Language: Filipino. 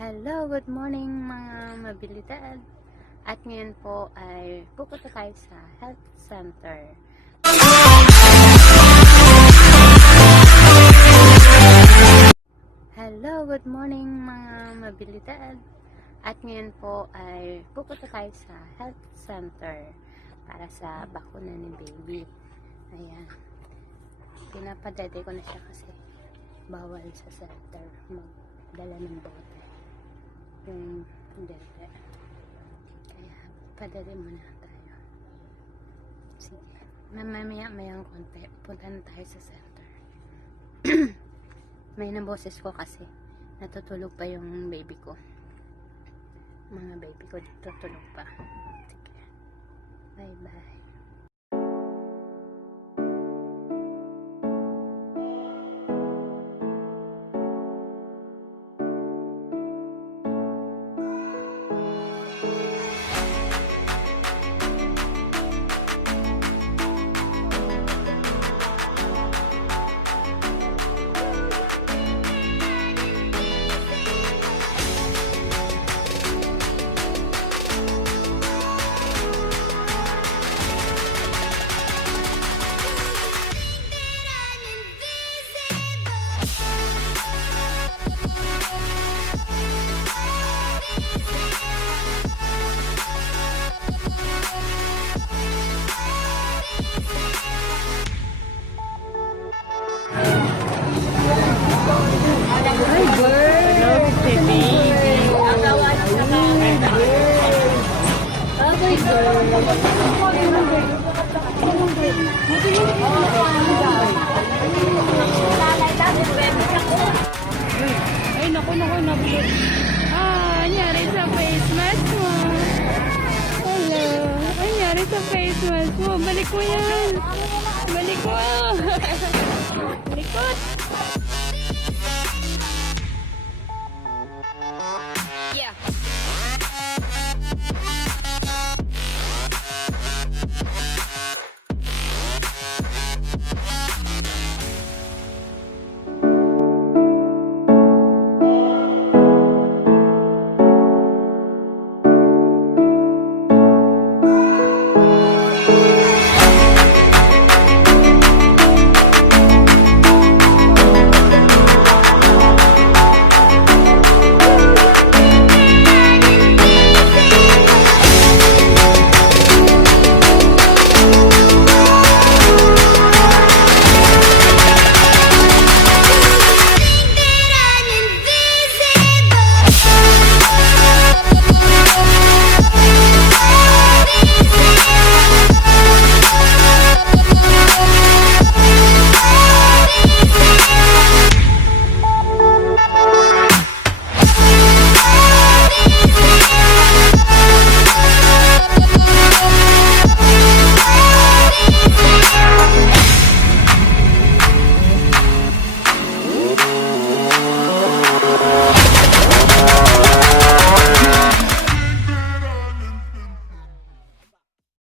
Hello, good morning mga Mabelidad. At ngayon po ay pupunta tayo sa health center. Hello, good morning mga Mabelidad. At ngayon po ay pupunta tayo sa health center para sa bakuna ni baby. Ayan. Pinapadede ko na siya kasi bawal sa center magdala ng bote. Yung dede. Kaya padede muna tayo. Sige. Mamaya-mayang konti. Punta na tayo sa center. May na boses ko kasi natutulog pa yung baby ko. Mga baby ko tutulog pa. Sige. Bye-bye. Ay, naku, nabulit. Anyari sa face mask mo. Hello. Anyari sa face mask mo. Balik mo yan. Balik mo. Likot.